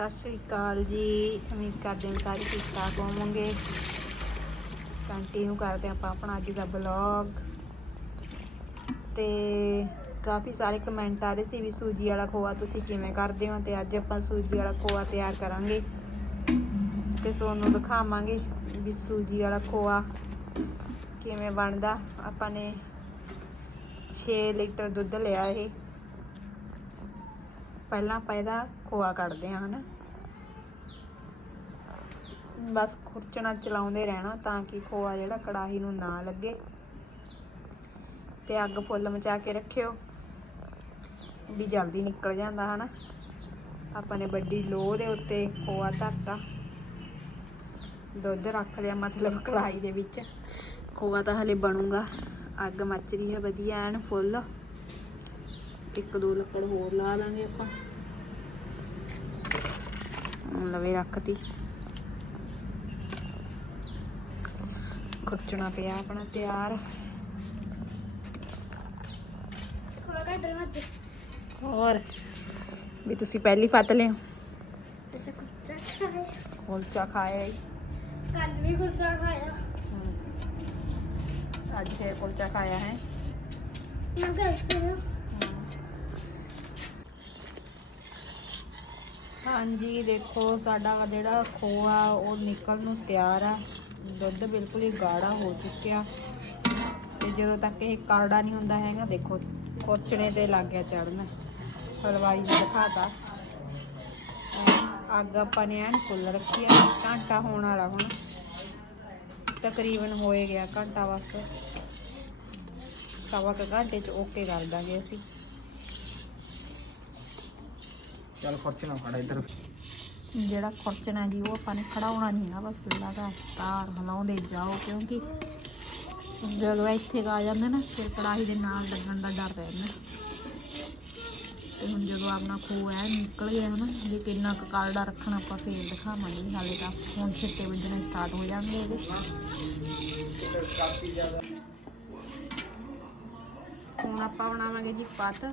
ਸਤਿ ਸ਼੍ਰੀ ਅਕਾਲ ਜੀ। ਉਮੀਦ ਕਰਦੇ ਹਾਂ ਸਾਰੇ ਠੀਕ ਠਾਕ ਹੋਵੋਗੇ। ਕੰਟੀਨਿਊ ਕਰਦੇ ਹਾਂ ਆਪਾਂ ਆਪਣਾ ਅੱਜ ਦਾ ਬਲੌਗ ਤੇ ਕਾਫੀ ਸਾਰੇ ਕਮੈਂਟ ਆ ਰਹੇ ਸੀ ਵੀ ਸੂਜੀ ਵਾਲਾ ਖੋਆ ਤੁਸੀਂ ਕਿਵੇਂ ਕਰਦੇ ਹੋ ਤੇ ਅੱਜ ਆਪਾਂ ਸੂਜੀ ਵਾਲਾ ਖੋਆ ਤਿਆਰ ਕਰਾਂਗੇ। ਤੇ ਤੁਹਾਨੂੰ ਦਿਖਾਵਾਂਗੇ ਵੀ ਸੂਜੀ ਵਾਲਾ ਖੋਆ ਕਿਵੇਂ ਬਣਦਾ। ਆਪਾਂ ਨੇ 6 ਲੀਟਰ ਦੁੱਧ ਲਿਆ ਇਹ। ਪਹਿਲਾਂ ਆਪਾਂ ਇਹਦਾ ਖੋਆ ਕੱਢਦੇ ਹਾਂ, ਹਨਾ। ਬਸ ਖੁਰਚਣਾ ਚਲਾਉਂਦੇ ਰਹਿਣਾ ਤਾਂ ਕਿ ਖੋਆ ਜਿਹੜਾ ਕੜਾਹੀ ਨੂੰ ਨਾ ਲੱਗੇ। ਤੇ ਅੱਗ ਫੁੱਲ ਮਚਾ ਕੇ ਰੱਖਿਓ। ਵੀ ਜਲਦੀ ਨਿਕਲ ਜਾਂਦਾ, ਹਨਾ? ਆਪਾਂ ਨੇ ਵੱਡੀ ਲੋਹ ਦੇ ਉੱਤੇ ਖੋਆ ਧਰਤਾ। ਦੁੱਧ ਰੱਖ ਲਿਆ ਮਤਲਬ ਕੜਾਹੀ ਦੇ ਵਿੱਚ। ਖੋਆ ਤਾਂ ਹਲੇ ਬਣੂਗਾ। ਅੱਗ ਮੱਚ ਰਹੀ ਹੈ ਵਧੀਆ, ਐਨ ਫੁੱਲ। ਇੱਕ ਦੋ ਲੱਕੜ ਹੋਰ ਲਾ ਲਾਂਗੇ ਆਪਾਂ। ਹੁਣ ਲਵੇ ਰੱਖਤੀ। ਖੁਰਚਣਾ ਪਿਆ ਆਪਣਾ ਤਿਆਰ। ਹੋਰ ਵੀ ਤੁਸੀਂ ਪਹਿਲੀ ਫਤ ਲਿਓ। ਅੱਛਾ ਕੁਲਚਾ ਖਾਇਆ। ਕੁਲਚਾ ਖਾਇਆ। ਕੱਲ ਵੀ ਕੁਲਚਾ ਖਾਇਆ। ਅੱਜ ਫੇਰ ਕੁਲਚਾ ਖਾਇਆ ਹੈ। ਮੈਂ ਗੱਲ ਸੁਣੋ। ਹਾਂਜੀ ਦੇਖੋ ਸਾਡਾ ਜਿਹੜਾ ਖੋਆ ਉਹ ਨਿਕਲ ਨੂੰ ਤਿਆਰ ਆ। ਦੁੱਧ ਬਿਲਕੁਲ ਹੀ ਗਾੜਾ ਹੋ ਚੁੱਕਿਆ। ਤੇ ਜਦੋਂ ਤੱਕ ਇਹ ਕਰੜਾ ਨਹੀਂ ਹੁੰਦਾ ਹੈਗਾ, ਦੇਖੋ ਖੁਰਚਣੇ ਤੇ ਲੱਗ ਗਿਆ ਚੜਨ ਹਲਵਾਈ ਨੇ ਦਿਖਾਤਾ। ਅੱਗ ਆਪਾਂ ਨੇ ਐਨ ਫੁੱਲ ਰੱਖੀ ਆ। ਘੰਟਾ ਹੋਣ ਵਾਲਾ ਹੁਣ। ਤਕਰੀਬਨ ਹੋਏ ਗਿਆ ਘੰਟਾ ਬਸ। ਸਵਾ ਕੁ ਘੰਟੇ ਚ ਓਕੇ ਕਰ ਦਾਂਗੇ ਅਸੀਂ। ਚੱਲ ਫਰਚਣਾ ਖੜਾ ਇੱਧਰ। ਜਿਹੜਾ ਖੁਰਚਣਾ ਜੀ, ਉਹ ਆਪਾਂ ਨੇ ਖੜਾਉਣਾ ਨਹੀਂ ਨਾ ਬਸ ਲਗਾਤਾਰ ਹਿਲਾਉਂਦੇ ਜਾਓ, ਕਿਉਂਕਿ ਜਦੋਂ ਇੱਥੇ ਆ ਜਾਂਦਾ ਨਾ, ਫਿਰ ਕੜਾਹੀ ਦੇ ਨਾਲ ਲੱਗਣ ਦਾ ਡਰ ਰਹਿੰਦਾ। ਤੇ ਹੁਣ ਜਦੋਂ ਆਪਣਾ ਖੋਆ ਐ ਨਿਕਲ ਗਿਆ ਹਨਾ ਜੇ ਕਿੰਨਾ ਕੁ ਕਾਲਡਾ ਰੱਖਣਾ, ਆਪਾਂ ਫੇਰ ਦਿਖਾਵਾਂਗੇ ਹਾਲੇ ਤਾਂ ਹੁਣ ਛਿੱਟੇ ਵੱਜਣੇ ਸਟਾਰਟ ਹੋ ਜਾਣਗੇ ਇਹਦੇ। ਹੁਣ ਆਪਾਂ ਬਣਾਵਾਂਗੇ ਜੀ ਪੱਤ,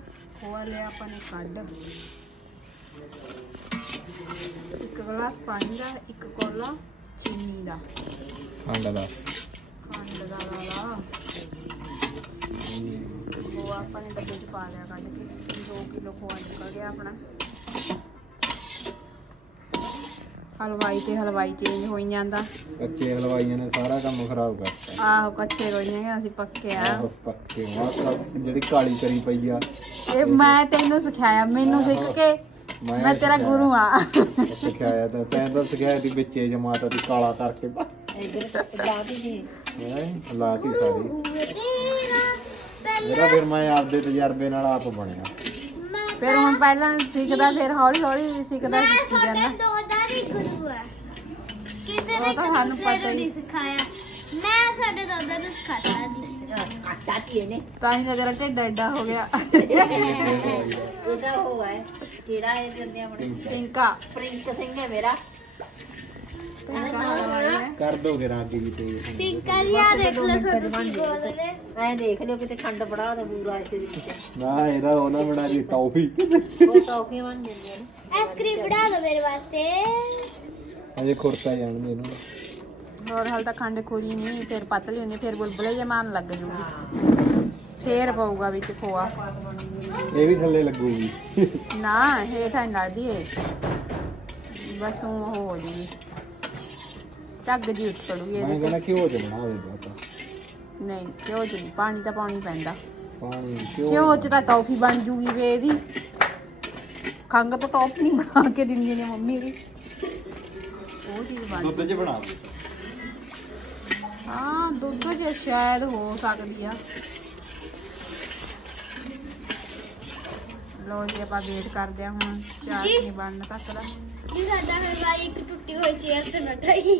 ਖੋਆ ਲਿਆ ਆਪਾਂ ਨੇ ਕੱਢ। ਗਲਾਸ ਪਾਣੀ ਦਾ ਇੱਕ ਕੋਲਾ ਚੀਨੀ ਦਾ। ਖੰਡ ਦਾ। ਖੰਡ ਦਾ ਵਾਲਾ। ਉਹ ਆਪਾਂ ਨੇ ਡੱਬੇ 'ਚ ਪਾ ਲਿਆ ਕੱਢ ਕੇ 2 ਕਿਲੋ ਖੋਆ ਨਿਕਲ ਗਿਆ ਆਪਣਾ। ਹਲਵਾਈ ਤੇ ਹਲਵਾਈ ਚੇਂਜ ਹੋਈ ਜਾਂਦਾ। ਕੱਚੇ ਹਲਵਾਈਆਂ ਨੇ ਸਾਰਾ ਕੰਮ ਖਰਾਬ ਕਰਤਾ। ਆਹੋ ਕੱਚੇ ਰੋਈਆਂ ਅਸੀਂ ਪੱਕੇ ਆ। ਆਹੋ ਪੱਕੇ ਆ। ਜਿਹੜੀ ਕਾਲੀ ਕਰੀ ਪਈ ਆ। ਇਹ ਮੈਂ ਤੈਨੂੰ ਸਿਖਾਇਆ ਮੈਨੂੰ ਸਿੱਖ ਕੇ ਮੈਂ ਤੇਰਾ ਗੁਰੂ ਆ ਸਿਖਾਇਆ ਤਾਂ ਤੈਨੂੰ ਤਾਂ ਸਿਖਾਇਆ ਦੀ ਵਿੱਚੇ ਜਮਾਤਾ ਦੀ ਕਾਲਾ ਕਰਕੇ ਬਾ। ਹੈ? ਲਾਤੀ ਸਾਰੀ। ਮੇਰਾ ਫਿਰ ਮੈਂ ਆਪਦੇ ਤਜਰਬੇ ਨਾਲ ਆਪ ਬਣਿਆ। ਫਿਰ ਹੁਣ ਪਹਿਲਾਂ ਸਿੱਖਦਾ ਫਿਰ ਹੌਲੀ ਹੌਲੀ ਸਿੱਖਦਾ ਸਿੱਖੀ ਜਾਂਦਾ। ਦੋ ਦਾ ਵੀ ਗੁਰੂ ਹੈ। ਕਿਸੇ ਉਹ ਨੇ ਤਾਂ ਸਾਨੂੰ ਪਤਾ ਹੀ। ਨਹੀਂ ਸਿਖਾਇਆ। ਮੈਂ ਸਾਡੇ ਦਾਦਾ ਨੂੰ ਸਿਖਾਇਆ ਸੀ ਤਾਂ ਹੀ ਤਾਂ ਤੇਰਾ ਢਿੱਡ ਐਡਾ ਹੋ ਗਿਆ। ਉਹਦਾ ਉਹ ਹੈ ਕਿਹੜਾ ਇਹ ਦਿੰਦੇ ਆ ਹੁਣ ਪਿੰਕਾ ਪ੍ਰਿੰਕ ਸਿੰਘ ਹੈ ਮੇਰਾ। ਹੈ ਕਰ ਦੋਗੇ ਰਾਗੀ ਜੀ ਤੇ। ਪਿੰਕਾ ਲਿਆ ਦੇਖ ਲੈ ਸੋ ਤੁਸੀਂ ਬੋਲਦੇ ਐ ਦੇਖ ਲਿਓ ਕਿਤੇ ਖੰਡ ਬੜਾ ਦਾ ਪੂਰਾ ਇਸ ਦੇ ਵਿੱਚ ਨਾ ਇਹਦਾ ਉਹਨਾਂ ਬਣਾ ਦੀ ਟੌਫੀ। ਉਹ ਟੌਫੀਆਂ ਬਣ ਜਾਂਦੀਆਂ ਨੇ। ਆਈਸਕ੍ਰੀਮ ਬਣਾ ਦਿਓ ਮੇਰੇ ਵਾਸਤੇ। ਅਜੇ ਖੁਰਤਾ ਜਾਣਦੇ ਇਹਨੂੰ। ਹੋਰ ਹਾਲ ਤਾਂ ਖੰਡ ਖੋਰੀ ਨਹੀਂ ਫਿਰ ਪਤਲੀ ਹੁੰਦੀ ਫਿਰ ਬੁਲਬੁਲੇ ਜੇ ਮਾਨ ਲੱਗ ਜੂਗੀ। ਫੇਰ ਪਊਗਾ ਵਿੱਚ ਖੋਆ। ਇਹ ਵੀ ਥੱਲੇ ਲੱਗੂਗੀ। ਨਾ ਹੇਠਾਂ ਨੀ ਲੱਗਦੀ ਏ ਬਸ ਉਹ ਹੋ ਜੂਗੀ। ਝੱਗ ਜੀ ਉੱਠ ਪੜੂਗੀ ਮੈਂ ਇਹਦੇ ਕਹਿੰਦਾ ਤੇ ਘਿਓ ਚ ਬਣਾਵੇ ਬਾਤਾ ਨਹੀਂ ਘਿਓ ਚ ਨਹੀਂ ਪਾਣੀ ਤਾਂ ਪਾਉਣੀ ਪੈਂਦਾ। ਪਾਣੀ ਘਿਓ ਚ। ਤਾਂ ਟੌਫੀ ਬਣ ਜੂਗੀ ਵੇ ਇਹਦੀ। ਖੰਗ ਤੋਂ ਟੌਫੀ ਨਹੀਂ ਬਣਾ ਕੇ ਦਿੰਦੀ ਨੇ ਮੰਮੀ ਦੀ ਉਹ ਚੀਜ਼ ਬਣ ਦੁੱਧ ਚ ਬਣਾ ਹਾਂ ਦੁੱਧ ਚ ਸ਼ਾਇਦ ਹੋ ਸਕਦੀ ਆ। ਲੋ ਜੀ ਆਪਾਂ ਵੇਟ ਕਰਦੇ ਆ ਹੁਣ ਚਾਹ ਜੀ। ਨਹੀਂ ਬਣਨ ਤੱਕ ਦਾ। ਜੀ ਸਾਡਾ ਹਲਵਾਈ ਇੱਕ ਟੁੱਟੀ ਹੋਈ ਚੇਅਰ ਤੇ ਬੈਠਾ ਹੀ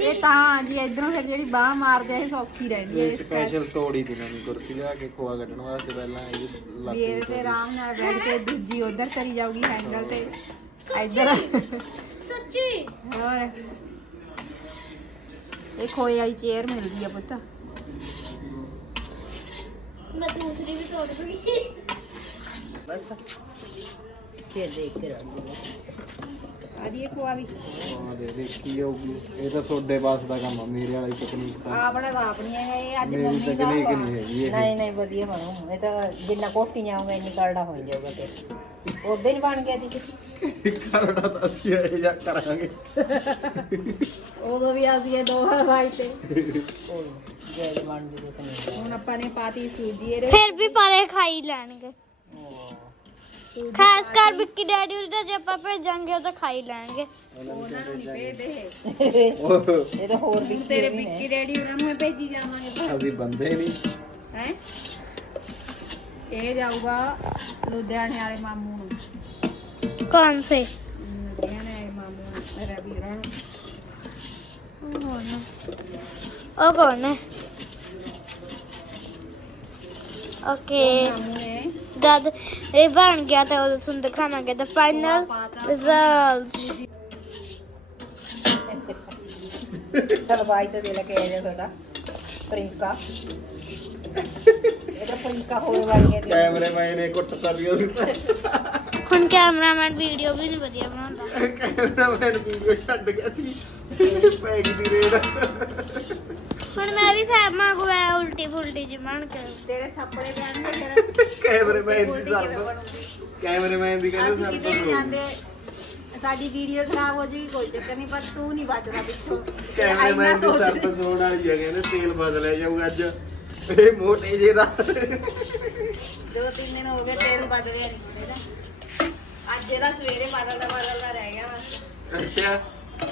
ਇਹ ਤਾਂ ਜੀ ਇਧਰੋਂ ਫਿਰ ਜਿਹੜੀ ਬਾਹ ਮਾਰਦੇ ਆ ਇਹ ਸੌਖੀ ਰਹਿੰਦੀ ਹੈ ਸਪੈਸ਼ਲ ਤੋੜੀ ਦੀ ਨਵੀਂ ਕੁਰਸੀ ਲਿਆ ਕੇ ਖੋਆ ਕੱਢਣ ਵਾਸਤੇ ਪਹਿਲਾਂ ਇਹ ਲੱਤ ਵੀ ਇਹ ਤੇ ਆਰਾਮ ਨਾਲ ਬੈਠ ਕੇ ਦੂਜੀ ਉਧਰ ਕਰੀ ਜਾਊਗੀ ਹੈਂਡਲ ਤੇ। ਇਧਰ। ਸੱਚੀ? ਹੋਰ। ਇਹ ਖੋਏ ਵਾਲੀ ਚੇਅਰ ਮਿਲਦੀ ਆ ਪੁੱਤ। ਮੈਂ ਦੂਸਰੀ ਵੀ ਤੋੜ ਦੂੰਗੀ। ਬਸ। ਫਿਰ ਦੇਖ ਕੇ ਰੱਖ ਆਦੀ ਇਹ ਖੋਆ ਵੀ। ਹਾਂ ਦੇ ਦੇਖੀ ਜਾਊਗੀ ਇਹ ਤਾਂ ਤੁਹਾਡੇ ਪਾਸ ਦਾ ਕੰਮ ਆ ਮੇਰੇ ਵਾਲੀ ਤਕਨੀਕ ਤਾਂ। ਆਪਣਾ ਤਾਂ ਆਪਣੀਆਂ ਹੈ ਇਹ ਅੱਜ ਮੇਰੀ ਮੰਮੀ ਦਾ ਤਕਨੀਕ ਖੋਆ। ਨਹੀਂ ਹੈਗੀ ਇਹ। ਨਹੀਂ ਨਹੀਂ ਵਧੀਆ ਬਣੂ। ਇਹ ਤਾਂ ਜਿੰਨਾ ਕੋਟੀ ਜਾਊਗਾ ਇੰਨੀ ਕਰੜਾ ਹੋ ਜਾਊਗਾ ਤੇ। ਉਦੋਂ ਹੀ ਬਣ ਗਿਆ ਸੀ ਕਰੜਾ ਤਾਂ ਅਸੀਂ ਇਹ ਜਾ ਕਰਾਂਗੇ। ਉਦੋਂ ਵੀ ਅਸੀਂ ਇਹ ਦੋ ਵਾਰ ਵਾਈ ਤੇ। ਕੋਈ ਜੈ ਬਣ ਜੂ ਤੇ ਨਹੀਂ ਹੁਣ ਆਪਾਂ ਨੇ ਪਾਤੀ ਸੂਜੀ ਇਹਦੇ ਫਿਰ ਵੀ ਪਾਲੇ ਖਾਈ ਲੈਣਗੇ। ਖਾਸ ਕਰ ਵਿੱਕੀ ਡੈਡੀ ਉਰ ਦਾ ਜੇ ਆਪਾਂ ਭੇਜਾਂਗੇ ਉਹ ਤਾਂ ਖਾਈ ਲੈਣਗੇ। ਉਹਨਾਂ ਨੂੰ ਨਹੀਂ ਭੇਜਦੇ ਇਹ। ਤਾਂ ਹੋਰ ਵੀ ਤੇਰੇ ਵਿੱਕੀ ਡੈਡੀ ਉਹਨਾਂ ਨੂੰ ਹੀ ਭੇਜੀ ਜਾਵਾਂਗੇ। ਅਸੀਂ ਬੰਦੇ ਨਹੀਂ। ਹੈ? ਇਹ ਜਾਊਗਾ ਲੁਧਿਆਣੇ ਵਾਲੇ ਮਾਮੂ ਹੋਰਾਂ ਉਹ ਉਹ ਕੌਣ ਹੈ ਓਕੇ ਮਾਮੂ ਨੇ ਜਦ ਇਹ ਬਣ ਗਿਆ ਤਾਂ ਉਦੋਂ ਤੁਹਾਨੂੰ ਦਿਖਾਵਾਂਗੇ ਦਾ ਫਾਈਨਲ ਰਿਜ਼ਲਟ ਹਲਵਾਈ ਤਾਂ ਦੇ ਲੈ ਕੇ ਆਇਆ ਤੁਹਾਡਾ ਪ੍ਰਿੰਕਾ ਇਹ ਤਾਂ ਪ੍ਰਿੰਕਾ ਹੋਏ ਵਾਲੀ ਹੈ ਕੈਮਰੇ ਮੈਨ ਨੇ ਕੁੱਟ ਕਰ ਲਿਆ ਸੀ ਹੁਣ ਕੈਮਰਾਮੈਨ ਵੀਡੀਓ ਵੀ ਨਹੀਂ ਵਧੀਆ ਬਣਾਉਂਦਾ। ਕੈਮਰਾ ਮੈਨ ਵੀਡੀਓ ਛੱਡ ਗਿਆ ਸੀ ਪੈ ਗਈ ਦੀ ਰੇਡ। ਹੁਣ ਮੈਂ ਵੀ ਸਾਹਿਬ ਮਾਗੂ ਐ ਉਲਟੀ ਫੁਲਟੀ ਜਿਹੀ ਬਣ ਕੇ। ਤੇਰੇ ਥੱਪੜੇ ਪੈਣਗੇ ਫਿਰ ਕੈਮਰੇ ਮੈਨ ਦੀ ਸਰਦ ਕੈਮਰੇ ਮੈਨ ਦੀ ਕਹਿੰਦੇ ਅਸੀਂ ਕਿਤੇ ਨਹੀਂ ਜਾਂਦੇ ਸਾਡੀ ਵੀਡੀਓ ਖਰਾਬ ਹੋ ਜੂਗੀ ਕੋਈ ਚੱਕਰ ਨਹੀਂ ਪਰ ਤੂੰ ਨਹੀਂ ਵੱਜਦਾ ਪਿੱਛੋਂ। ਕੈਮਰੇ ਮੈਨ ਦੀ ਸਰਦ ਸੋਣ ਵਾਲੀ ਹੈ ਕਹਿੰਦੇ ਤੇਲ ਬਦਲਿਆ ਜਾਊ ਅੱਜ। ਇਹ ਮੋਟੇ ਜੇ ਦਾ। ਦੋ ਤਿੰਨ ਦਿਨ ਹੋ ਗਏ ਤੇਲ ਬਦਲਿਆ ਨਹੀਂ ਅੱਜ ਇਹਦਾ ਸਵੇਰੇ ਬਦਲਦਾ ਬਦਲਦਾ ਰਹਿ ਗਿਆ ਬਸ ਅੱਛਾ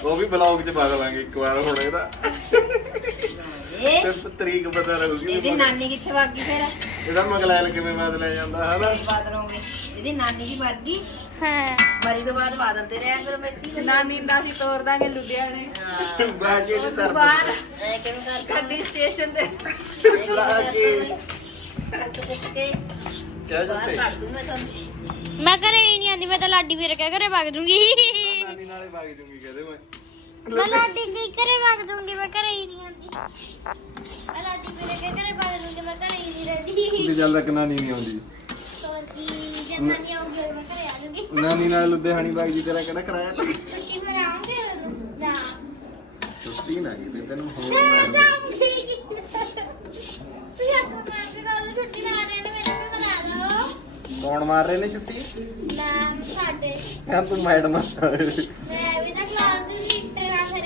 ਉਹ ਵੀ ਬਲੌਗ 'ਚ ਬਦਲਾਂਗੇ ਇੱਕ ਵਾਰ ਹੁਣ ਇਹਦਾ। ਇਹ? ਸਿਰਫ ਤਰੀਕ ਪਤਾ ਰਹੂਗੀ ਇਹਦੀ ਨਾਨੀ ਕਿੱਥੇ ਵਗ ਗਈ ਫਿਰ? ਇਹਦਾ ਮਗਲੈਲ ਕਿਵੇਂ ਬਦਲਿਆ ਜਾਂਦਾ ਹਨਾ? ਬਾਦਲੋਂਗੇ? ਇਹਦੀ ਨਾਨੀ ਦੀ ਮਰ ਗਈ। ਹਾਂ। ਮਰੀ ਤੋਂ ਬਾਅਦ ਬਾਦਲਦੇ ਰਿਹਾ ਕਰੋ ਬੈਠੀ ਤੇ ਨਾ ਨੀਂਦਾ ਸੀ ਤੋਰ ਦਾਂਗੇ ਲੁਧਿਆਣੇ। ਹਾਂ। ਬਾਜੀ ਦੇ ਸਰ ਬਾਅਦ ਇਹ ਕਿਵੇਂ ਕਰ ਗੱਡੀ ਸਟੇਸ਼ਨ ਤੇ। ਲਾ ਕੇ ਕੁੱਟ ਕੇ। ਕਿਆ ਬਾਹਰ ਜੱਸੇ ਕੱਢ ਦੂੰ ਮੈਂ ਤੁਹਾਨੂੰ। ਮੈਂ ਘਰੇ ਹੀ ਨਹੀਂ ਆਂਦੀ ਮੈਂ ਤਾਂ ਲਾਡੀ ਵੀਰ ਕੇ ਘਰੇ ਵਗ ਦੂੰਗੀ ਨਾਨੀ ਨਾਲੇ ਵਗ ਜੂਗੀ ਕਹਦੇ ਮੈਂ। ਮੈਂ ਲਾਡੀ ਕੇ ਘਰੇ ਵਗ ਦੂੰਗੀ ਮੈਂ ਘਰੇ ਹੀ ਨਹੀਂ ਆਂਦੀ। ਮੈਂ ਲਾਡੀ ਵੀਰ ਕੇ ਘਰੇ ਵਗ ਦੂੰਗੀ ਮੈਂ ਘਰੇ ਹੀ ਨਹੀਂ ਰਹਿੰਦੀ। ਵੀ ਜਦ ਤੱਕ ਨਾਨੀ ਨਹੀਂ ਆਉਂਦੀ। ਹੋਰ ਕੀ ਜਦ ਨਾਨੀ ਆਉਂਗੀ ਮੈਂ ਘਰੇ ਆ ਜਾਊਂਗੀ ਨਾਨੀ ਨਾਲ ਲੁਧਿਆਣੀ ਵਗ ਜੀ ਤੇਰਾ ਕਿਹੜਾ ਕਰਾਇਆ ਲੱਗ ਤੁਸੀਂ ਫਿਰ ਆਉਂਗੇ ਨਾ। ਛੁੱਟੀ ਨਾ ਕਿਤੇ ਤੈਨੂੰ ਹੋਰ ਮੈਂ ਜਾਊਂਗੀ ਤੁਸੀਂ ਆਪਣਾ ਮੈਂ ਵੀ ਲਓ ਛੁੱਟੀ ਨਾ ਨੇ ਮੈਨੂੰ ਬਣਾ ਲਓ ਕੌਣ ਮਾਰ ਰਹੇ ਨੇ ਛੁੱਟੀ? ਨਾ ਸਾਡੇ। ਯਾਰ ਤੂੰ ਮੈਡਮ ਮੈਂ ਵੀ ਤਾਂ ਕਲਾਸ ਦੀ ਲੀਡਰ ਆ ਫਿਰ।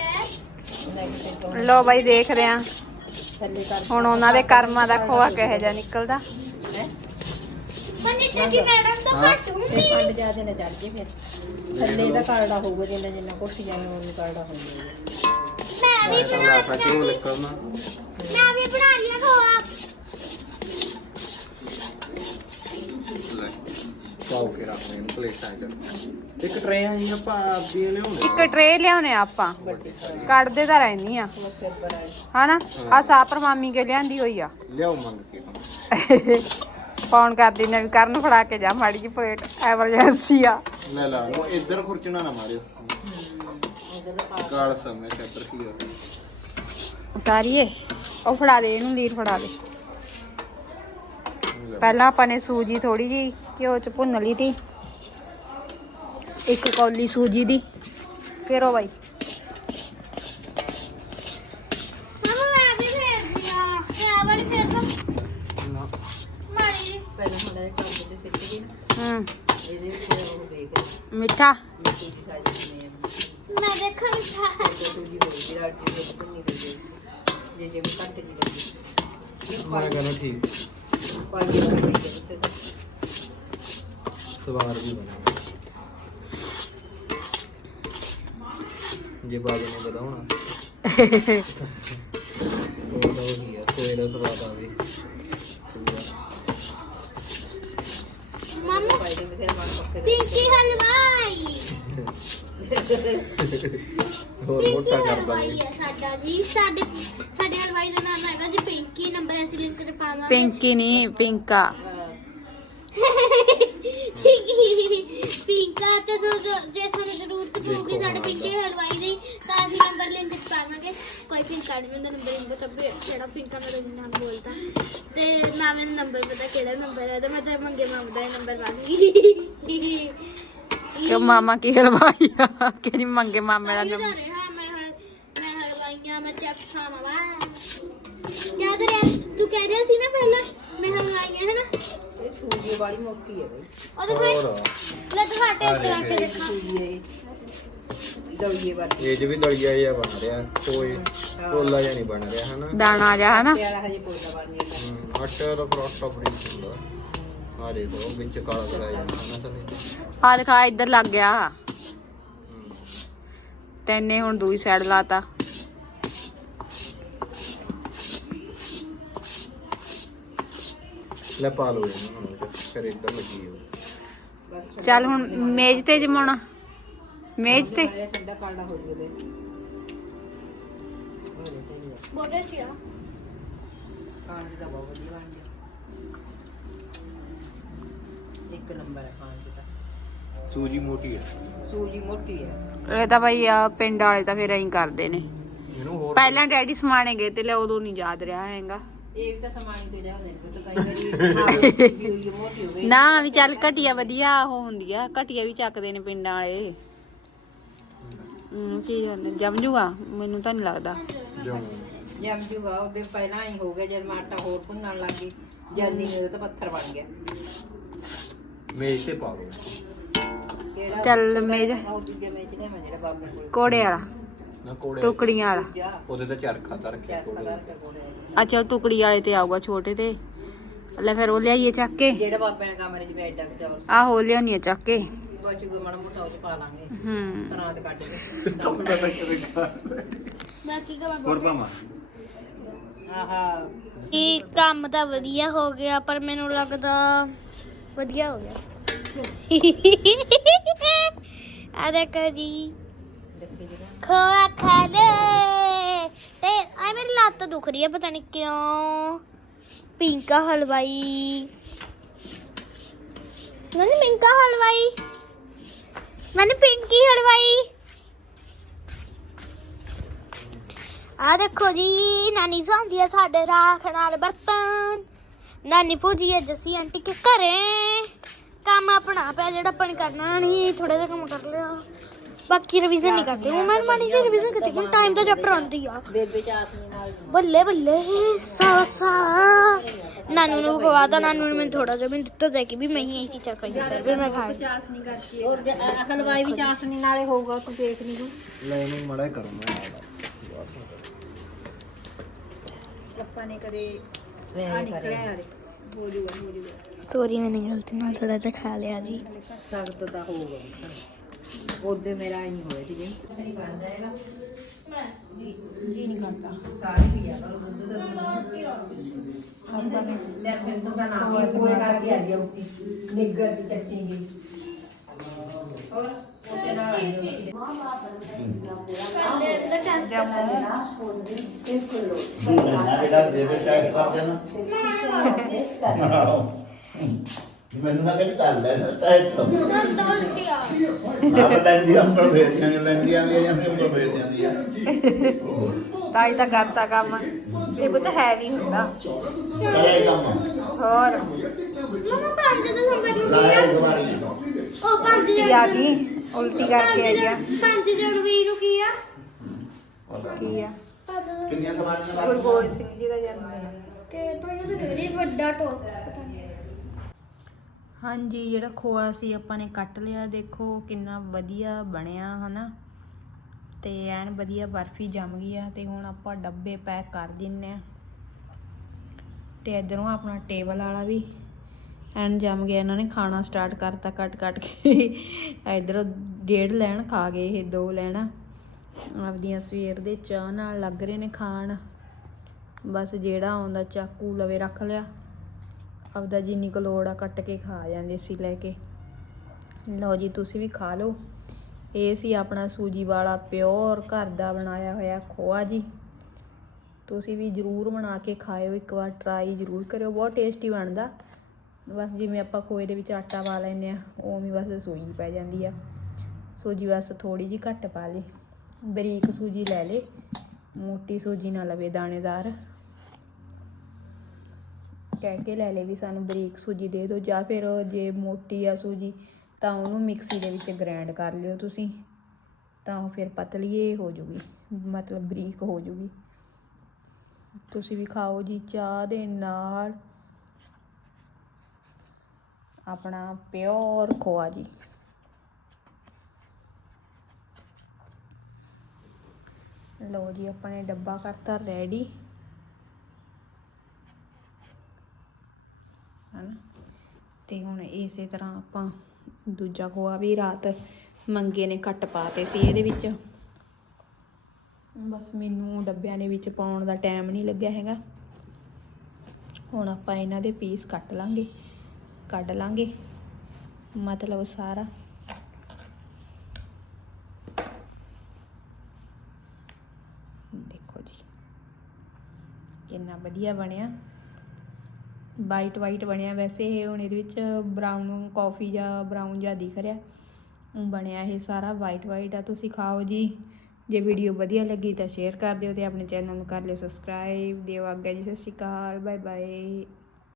ਲੋ ਬਾਈ ਆ ਥੱਲੇ ਕਰ ਹੁਣ ਉਹਨਾਂ ਦੇ ਕਰਮਾਂ ਦਾ ਖੋਆ ਕਿਹੋ ਜਿਹਾ ਨਿਕਲਦਾ। ਮੈਂ ਲੀਡਰ ਦੀ ਮੈਡਮ ਤੋਂ ਘੱਟ ਹੁੰਦੀ। ਖੰਡ ਜ਼ਿਆਦਾ ਨਾ ਚੜ ਜੇ ਫਿਰ। ਥੱਲੇ ਦਾ ਕਰੜਾ ਹੋਊਗਾ ਜਿੰਨਾ ਜਿੰਨਾ ਕੋਠੀ ਜਾਵੇ ਉਹ ਕਰੜਾ ਹੋ ਜਾਊਗਾ ਮੈਂ ਵੀ ਬਣਾ ਲਿਆ ਮੈਂ ਵੀ ਬਣਾ ਲਿਆ ਖੋਆ। ਪਾਓ ਕੇ ਰੱਖਦੇ ਨੇ ਪਲੇਟਾਂ 'ਚ ਇੱਕ ਟਰੇ ਆ ਜੀ ਆਪਾਂ ਆਪਦੀਆਂ ਲਿਆਉਣੇ ਇੱਕ ਟਰੇ ਲਿਆਉਨੇ ਆਪਾਂ। ਕੱਢਦੇ ਤਾਂ ਰਹਿੰਦੀ ਆ। ਹਨਾ? ਆ ਸਾਪਰ ਮਾਮੀ ਕੇ ਲਿਆਂਦੀ ਹੋਈ ਆ। ਲਿਆਓ ਮੰਗ ਕੇ ਫੋਨ ਕਰਦੀ ਨੇ ਵੀ ਕਰਨ ਫੜਾ ਕੇ ਜਾ ਮਾੜੀ ਜੀ ਪਲੇਟ ਐਮਰਜੈਂਸੀ ਆ। ਲੈ ਲਾ ਉਹ ਇੱਧਰ ਖੁਰਚਣਾ ਨਾ ਮਾਰਿਓ। ਕਾਲ ਸਮੇਂ ਚੱਤਰ ਕੀ ਹੋ ਉਤਾਰੀਏ। ਉਹ ਫੜਾ ਦੇ ਇਹਨੂੰ ਲੀਰ ਫੜਾ ਦੇ। ਪਹਿਲਾਂ ਆਪਾਂ ਨੇ ਸੂਜੀ ਥੋੜੀ ਜੀ ਘਿਓ ਚ ਭੁੰਨ ਲਈ ਤੀ ਇੱਕ ਕੌਲੀ ਸੂਜੀ ਦੀ। ਫਿਰ ਉਹ ਬਾਈ ਮਮਾ ਮੈਂ ਵੀ ਫੇਰਦੀ ਆ। ਤੇ ਆ ਵਾਲੀ ਫੇਰ ਦੋ ਨਾ। ਮਾੜੀ ਜਿਹੀ। ਪਹਿਲਾਂ ਹੁੰਦਾ ਇਹ ਕੰਮ ਤੇ ਸਿੱਟ ਗਈ ਨਾ। ਹੂੰ। ਇਹਦੇ ਵਿੱਚ ਉਹ ਦੇਖ ਮਿੱਠਾ। ਜੀ ਜੇ ਮੈਂ ਕੱਟ ਜੀ ਮੈਂ ਕਹਿੰਦਾ ਠੀਕ। ਪੰਜ ਰੁਪਏ ਦੇ ਉੱਤੇ ਸਵਾਰ ਵੀ ਬਣਾ ਜੇ ਬਾਜੇ ਨੇ ਵਧਾਉਣਾ ਉਹ ਤਾਂ ਉਹੀ ਆ ਕੋਈ ਦਾ ਸਵਾਦ ਆਵੇ ਮਮਾ ਫਾਇਦੇ ਵੀ ਫਿਰ ਮਨ ਪੱਕੇ ਪਿੰਕੀ ਹਲਵਾਈ ਹੋਰ ਪਿੰਕੀ ਮੋਟਾ ਕਰ ਹਲਵਾਈ ਦਾਂਗੇ ਹੈ ਸਾਡਾ ਜੀ ਸਾਡੇ ਸਾਡੇ ਹਲਵਾਈ ਦਾ ਨਾਮ ਹੈਗਾ ਜੀ ਪਿੰਕੀ ਨੰਬਰ ਅਸੀਂ ਲਿੰਕ ਤੇ ਪਾਵਾਂਗੇ ਪਿੰਕੀ ਨਹੀਂ ਪਿੰਕਾ ਪਿੰਕਾ ਤੇ ਜੋ ਜੋ- ਜੇ ਸਾਨੂੰ ਜ਼ਰੂਰਤ ਪਊਗੀ ਸਾਡੇ ਪਿੰਕੀ ਹਲਵਾਈ ਦੀ ਤਾਂ ਅਸੀਂ ਨੰਬਰ ਲਿੰਕ ਚ ਪਾਵਾਂਗੇ। ਕੋਈ ਪਿੰਕਾ ਨਹੀਂ ਹੁੰਦਾ ਨੰਬਰ ਲਿੰਕ ਤਾਂ ਵੀ ਕਿਹੜਾ ਪਿੰਕਾ ਮੇਰਾ ਨਾਮ ਬੋਲਦਾ। ਤੇ ਨਾ ਮੈਨੂੰ ਨੰਬਰ ਪਤਾ ਕਿਹੜਾ ਨੰਬਰ ਹੈ ਤੇ ਮੈਂ ਤਾਂ ਮੰਗੇ ਮਾਮ ਦਾ ਨੰਬਰ ਮੰਗੀ ਕਿ ਮਾਮਾ ਕੀ ਹਲਵਾਈ ਆ? ਕਿਹੜੀ ਮੰਗੇ ਮਾਮੇ ਦਾ ਨੰਬਰ ਰਿਹਾ ਮੈਂ ਹਲ- ਮੈਂ ਹਲਵਾਈਆਂ ਮੈਂ ਚੱਕ ਖਾਵਾਂ। ਯਾਦ ਰਿਹਾ ਤੂੰ ਕਹਿ ਰਿਹਾ ਸੀ ਨਾ ਪਹਿਲਾਂ ਮੈਂ ਹਲਵਾਈਆਂ ਹੈ ਨਾ ਸੂਜੀ ਵਾਲੀ ਮੋਟੀ ਹੈ ਬਈ। ਉਹਦੇ ਹੋਰ? ਲੈ ਤੂੰ ਸਾਡੇ ਟੇਸਟ ਕਰਕੇ ਦੇਖਾਂ। ਸੂਜੀ ਹੈ ਦਲੀਏ ਵਾਲੀ ਇਹ ਜ ਵੀ ਦਲੀਆ ਜਿਹਾ ਬਣ ਰਿਹਾ ਕੋਈ ਕੋਲਾ ਜਿਹਾ ਨਹੀਂ ਬਣ ਰਿਹਾ ਹਨਾ? ਦਾਣਾ ਜਾ ਹਨਾ? ਪਿਆਰਾ ਹਜੇ ਪੋਲਾ ਬਣ ਜਾਂਦਾ ਹਮ, ਆਟੇ ਦਾ ਪਰੌਠਾ ਬੜੀ ਹੁੰਦਾ ਆ ਦੇਖੋ ਵਿੱਚ ਕਾਲਾ ਕਰਾਇਆ ਜਾਂਦਾ ਹਨਾ ਸਨੀ ਆ ਦਿਖਾ ਇੱਧਰ ਲੱਗ ਗਿਆ। ਤੈਨੇ ਹੁਣ ਦੂਈ ਸਾਈਡ ਲਾਤਾ। ਲੈ ਪਾ ਲਓ ਇਹਨਾਂ ਨੂੰ ਵਿੱਚ, ਫਿਰ ਇੱਧਰ ਲੱਗੀ ਹੋ ਬਸ ਚੱਲ ਹੁਣ ਮੇਜ਼ ਤੇ ਜਮਾਉਣਾ। ਮੇਜ਼ ਤੇ। ਠੰਡਾ ਕਾਲਾ ਹੋ ਜਾਵੇ ਦੀ ਬਹੁਤ ਵਧੀਆ ਬਣ ਗਿਆ ਇੱਕ ਨੰਬਰ ਹੈ ਖਾਣ ਦੀ ਸੂਜੀ ਮੋਟੀ ਹੈ। ਸੂਜੀ ਮੋਟੀ ਹੈ। ਇਹ ਤਾਂ ਭਾਈ ਆ ਪਿੰਡ ਵਾਲੇ ਤਾਂ ਫਿਰ ਐਂ ਕਰਦੇ ਨੇ। ਇਹਨੂੰ ਹੋਰ ਪਹਿਲਾਂ ਡੈਡੀ ਸਮਾਣੇ ਗਏ ਤੇ ਲੈ ਉਦੋਂ ਨਹੀਂ ਯਾਦ ਰਿਹਾ ਹੈਗਾ। ਇਹ ਵੀ ਤਾਂ ਸਮਾਨੀ ਤੋਂ ਲਿਆਉਂਦੇ ਨੇ ਤਾਂ ਕਈ ਵਾਰੀ ਵੀ ਹੋਈ ਹੈ, ਮੋਟੀ ਹੋਵੇ। ਨਾ ਵੀ ਚੱਲ ਘਟੀਆ ਵਧੀਆ ਉਹ ਹੁੰਦੀ ਆ ਘਟੀਆ ਵੀ ਚੱਕਦੇ ਨੇ ਪਿੰਡਾਂ ਵਾਲੇ। ਹੂੰ ਚੀਜ਼ ਹੁੰਦੀ ਜਮ ਜੂਗਾ ਮੈਨੂੰ ਤਾਂ ਨਹੀਂ ਲੱਗਦਾ। ਜਮ ਜਮ ਜੂਗਾ ਉਹਦੇ ਪਹਿਲਾਂ ਹੀ ਹੋ ਗਿਆ ਜਦ ਮੈਂ ਆਟਾ ਹੋਰ ਭੁੰਨਣ ਲੱਗ ਗਈ ਜਲਦੀ ਨਹੀਂ ਤਾਂ ਪੱਥਰ ਬਣ ਗਿਆ। ਮੇਜ਼ ਤੇ ਪਾ ਲਓ ਚੱਲ ਮੇਜ਼। ਉਹ ਦੂਜੇ ਮੇਜ਼ ਨੇ ਮੈਂ ਜਿਹੜਾ ਬਾਬੇ ਕੋਲ। ਕੋੜੇ ਵਾਲਾ। ਨਾ ਕੋੜੇ ਟੁਕੜੀਆਂ ਵਾਲਾ। ਜਾ ਉਹਦੇ ਤੇ ਚਰਖਾ ਤਾਂ ਰੱਖਿਆ ਚਾਰ ਕੋੜੇ ਹਜ਼ਾਰ ਰੁਪਏ ਕੋਲ ਹੈ। ਅੱਛਾ ਟੁਕੜੀ ਵਾਲੇ ਤੇ ਆਊਗਾ ਛੋਟੇ ਤੇ। ਲੈ ਫਿਰ ਉਹ ਲਿਆਈਏ ਚੱਕ ਕੇ। ਜਿਹੜਾ ਬਾਬੇ ਨੇ ਕਮਰੇ 'ਚ ਬੈਠ ਡੱਕ ਚੌਰ ਆਹੋ ਲਿਆਉਣੀ ਆ ਚੱਕ ਕੇ। ਬਚੂਗਾ ਮਾੜਾ ਮੋਟਾ ਉਹ 'ਚ ਪਾ ਲਾਂਗੇ। ਹੂੰ। ਪਰਾਂ ਤੇ ਕੱਢ ਕੇ। ਮੈਂ ਕੀ ਕਰਾਂ ਹੋਰ ਪਾਵਾਂ ਆਹਾ। ਇਹ ਕੰਮ ਤਾਂ ਵਧੀਆ ਹੋ ਗਿਆ ਪਰ ਮੈਨੂੰ ਲੱਗਦਾ ਵਧੀਆ ਹੋ ਗਿਆ। ਆ ਦੇਖੋ ਜੀ। ਖੋਆ ਖਾ ਲੈ ਤੇ ਆ ਮੇਰੀ ਲੱਤ ਦੁਖ ਰਹੀ ਹੈ ਪਤਾ ਨਹੀਂ ਕਿਉਂ। ਪਿੰਕਾ ਹਲਵਾਈ। ਮੈਨੇ ਪਿੰਕਾ ਹਲਵਾਈ। ਮੈਨੇ ਪਿੰਕੀ ਹਲਵਾਈ। ਆ ਦੇਖੋ ਜੀ, ਨਾਨੀ ਸਾਂਦੀ ਆ ਸਾਡੇ ਰਾਖਣ ਵਾਲੇ ਬਰਤਨ। ਨਾਨੀ ਭੁਜੀ ਹੈ ਜੱਸੀ ਆਂਟੀ ਕੇ ਘਰੇ। ਕੰਮ ਆਪਣਾ ਪਿਆ, ਜਿਹੜਾ ਆਪਾਂ ਨੇ ਕਰਨਾ ਨਹੀਂ ਥੋੜਾ ਜਿਹਾ ਕੰਮ ਕਰ ਲਿਆ। ਬਾਕੀ ਰਿਵੀਜ਼ਨ ਨਹੀਂ ਕਰਦੇ। ਉਹ ਮੈਂ ਮਾੜੀ ਜਿਹੀ ਰਿਵੀਜ਼ਨ ਕੀਤੀ ਹੁਣ ਟਾਈਮ ਦਾ ਚੈਪਟਰ ਆਉਂਦੀ ਆ। ਬੇਬੇ ਚਾਸਨੀ ਨਾਲ ਬੱਲੇ ਬੱਲੇ ਸਾ ਸਾ। ਨਾਨੂ ਨੂੰ ਖਵਾਦਾ ਨਾਨੂ ਨੇ ਮੈਨੂੰ ਥੋੜਾ ਜਿਹਾ ਵੀ ਦਿੱਤਾ ਦੇ ਕਿ ਵੀ ਮੈਂ ਹੀ ਇਹ ਚੀਜ਼ਾਂ ਖਾਈ ਫਿਰ ਮੈਂ ਖਾ ਚਾਸਨੀ ਕਰਤੀ ਔਰ ਜੇ ਆਹ ਹਲਵਾਈ ਵੀ ਚਾਸਨੀ ਨਾਲੇ ਹੋਊਗਾ ਤੂੰ ਦੇਖ ਲਈ ਤੂੰ। ਲੈ ਇਹਨੂੰ ਮੜਾ ਕਰੂੰ ਮੈਂ। ਆਪਾਂ ਨੇ ਕਦੇ ਆ ਨਿਕਲਿਆ ਯਾਰ ਹੋ ਜੂਗਾ ਹੋ ਜੂਗਾ। ਸੋਰੀ ਗਲਤੀ ਨਾਲ ਥੋੜਾ ਜਿਹਾ ਖਾ ਲਿਆ ਜੀ। ਸਖਤ ਤਾਂ ਹੋਊਗਾ। ਉਹਦੇ ਮੇਰਾ ਹੀ ਹੋਇਆ ਸੀ ਜੀ ਆ ਫਿਰ ਤੋਂ ਆ ਮੈਨੂੰ ਨਾ ਕਹਿੰਦੀ ਕਰ ਲੈਣਾ ਟੈਕ ਨਾ ਲੈਂਦੀ ਅੰਕਲ ਵੇਚ ਜਾਂਦੀ ਲੈਂਦੀਆਂ ਦੀਆਂ ਜਾਂ ਅੰਕਲ ਵੇਚ ਜਾਂਦੀਆਂ ਤਾਂ ਹੀ ਤਾਂ ਕਰਤਾ ਕੰਮ। ਇਹ ਬੁੱਤ ਹੈ ਨਹੀਂ ਹੁੰਦਾ। ਕਰੇ ਕੰਮ। ਹੋਰ? ਮਮਾ 5 ਦਸੰਬਰ ਨੂੰ ਲਾਇਆ ਇੱਕ ਵਾਰੀ। ਉਹ 5 ਕੀ ਆ ਗਈ ਉਲਟੀ ਕਰਕੇ ਆਈ ਆ। 5 ਜਨਵਰੀ ਨੂੰ ਕੀ ਆ? ਕੀ ਆ? ਕਿੰਨੀਆਂ ਸਵਾਰੀਆਂ ਗੁਰੂ ਲੱਗ ਗੋਬਿੰਦ ਸਿੰਘ ਜੀ ਦਾ ਜਨਮ ਦਿਨ। ਤਾਂ ਵੱਡਾ ਟੋਪ ਹਾਂਜੀ, ਜਿਹੜਾ ਖੋਆ ਸੀ ਆਪਾਂ ਨੇ ਕੱਟ ਲਿਆ, ਦੇਖੋ ਕਿੰਨਾ ਵਧੀਆ ਬਣਿਆ, ਹਨਾ? ਤੇ ਐਨ ਵਧੀਆ ਬਰਫੀ ਜੰਮ ਗਈ ਆ, ਤੇ ਹੁਣ ਆਪਾਂ ਡੱਬੇ ਪੈਕ ਕਰ ਦਿੰਨੇ ਆ। ਤੇ ਇਧਰੋਂ ਆਪਣਾ ਟੇਬਲ ਵਾਲਾ ਵੀ, ਐਨ ਜੰਮ ਗਿਆ, ਇਹਨਾਂ ਨੇ ਖਾਣਾ ਸਟਾਰਟ ਕਰਤਾ ਕੱਟ ਕੱਟ ਕੇ। ਇਧਰ ਡੇਢ ਲੈਣ ਖਾ ਗਏ ਇਹ, ਦੋ ਲੈਣਾ। ਆਪਦੀਆਂ ਸਵੇਰ ਦੇ ਚਾਹ ਨਾਲ ਲੱਗ ਰਹੇ ਨੇ ਖਾਣ। ਬਸ ਜਿਹੜਾ ਆਉਂਦਾ ਚਾਕੂ ਲਵੇ ਰੱਖ ਲਿਆ। ਆਪਦਾ ਜਿੰਨੀ ਕੁ ਲੋੜ ਆ ਕੱਟ ਕੇ ਖਾ ਜਾਂਦੇ ਸੀ ਲੈ ਕੇ। ਲਓ ਜੀ, ਤੁਸੀਂ ਵੀ ਖਾ ਲਓ। ਇਹ ਸੀ ਆਪਣਾ ਸੂਜੀ ਵਾਲਾ ਪਿਓਰ ਘਰ ਦਾ ਬਣਾਇਆ ਹੋਇਆ ਖੋਆ ਜੀ। ਤੁਸੀਂ ਵੀ ਜਰੂਰ ਬਣਾ ਕੇ ਖਾਇਓ, ਇੱਕ ਵਾਰ ਟਰਾਈ ਜਰੂਰ ਕਰਿਓ, ਬਹੁਤ ਟੇਸਟੀ ਬਣਦਾ। ਬਸ ਜਿਵੇਂ ਆਪਾਂ ਖੋਏ ਦੇ ਵਿੱਚ ਆਟਾ ਪਾ ਲੈਂਦੇ ਆ, ਉਵੇਂ ਬਸ ਸੂਜੀ ਪੈ ਜਾਂਦੀ ਆ। ਸੂਜੀ ਬਸ ਥੋੜੀ ਜੀ ਘੱਟ ਪਾ ਲਈ। ਬਰੀਕ ਸੂਜੀ ਲੈ ਲੇ, ਮੋਟੀ ਸੂਜੀ ਨਾ ਲਵੇ ਦਾਣੇਦਾਰ। ਕਹਿ ਕੇ ਲੈ ਲਏ ਵੀ ਸਾਨੂੰ ਬਰੀਕ ਸੂਜੀ ਦੇ ਦਿਓ ਜਾਂ ਫਿਰ ਜੇ ਮੋਟੀ ਆ ਸੂਜੀ ਤਾਂ ਉਹਨੂੰ ਮਿਕਸੀ ਦੇ ਵਿੱਚ ਗ੍ਰਾਈਂਡ ਕਰ ਲਿਓ ਤੁਸੀਂ, ਤਾਂ ਉਹ ਫਿਰ ਪਤਲੀਏ ਹੋ ਜੂਗੀ, ਮਤਲਬ ਬਰੀਕ ਹੋ ਜੂਗੀ। ਤੁਸੀਂ ਵੀ ਖਾਓ ਜੀ ਚਾਹ ਦੇ ਨਾਲ। ਆਪਣਾ ਪਿਓਰ ਖੋਆ ਜੀ। ਲਓ ਜੀ, ਆਪਾਂ ਨੇ ਡੱਬਾ ਕਰਤਾ ਰੈਡੀ ਹਨਾ? ਤੇ ਹੁਣ ਇਸੇ ਤਰ੍ਹਾਂ ਆਪਾਂ ਦੂਜਾ ਖੋਆ ਵੀ ਰਾਤ ਮੰਗੇ ਨੇ ਕੱਟ ਪਾਤੇ ਸੀ ਇਹਦੇ ਵਿੱਚ। ਬਸ ਮੈਨੂੰ ਡੱਬਿਆਂ ਦੇ ਵਿੱਚ ਪਾਉਣ ਦਾ ਟਾਈਮ ਨਹੀਂ ਲੱਗਿਆ ਹੈਗਾ। ਹੁਣ ਆਪਾਂ ਇਹਨਾਂ ਦੇ ਪੀਸ ਕੱਟ ਲਾਂਗੇ, ਕੱਢ ਲਾਂਗੇ, ਮਤਲਬ ਸਾਰਾ। ਦੇਖੋ ਜੀ, ਕਿੰਨਾ ਵਧੀਆ ਬਣਿਆ। ਵਾਈਟ ਵਾਈਟ ਬਣਿਆ। ਵੈਸੇ ਇਹ ਹੁਣ ਇਹਦੇ ਵਿੱਚ ਬਰਾਊਨ ਕਾਫੀ ਜਾਂ ਬਰਾਊਨ ਜਾਂ ਦਿਖ ਰਿਹਾ। ਬਣਿਆ ਇਹ ਸਾਰਾ ਵਾਈਟ ਵਾਈਟ ਆ। ਤੁਸੀਂ ਖਾਓ ਜੀ। ਜੇ ਵੀਡੀਓ ਵਧੀਆ ਲੱਗੀ ਤਾਂ ਸ਼ੇਅਰ ਕਰ ਦਿਓ ਤੇ ਆਪਣੇ ਚੈਨਲ ਨੂੰ ਕਰ ਲਿਓ ਸਬਸਕ੍ਰਾਈਬ ਦਿਓ ਆਗਿਆ ਜੀ, ਸਤਿ ਸ਼੍ਰੀ ਅਕਾਲ। Bye bye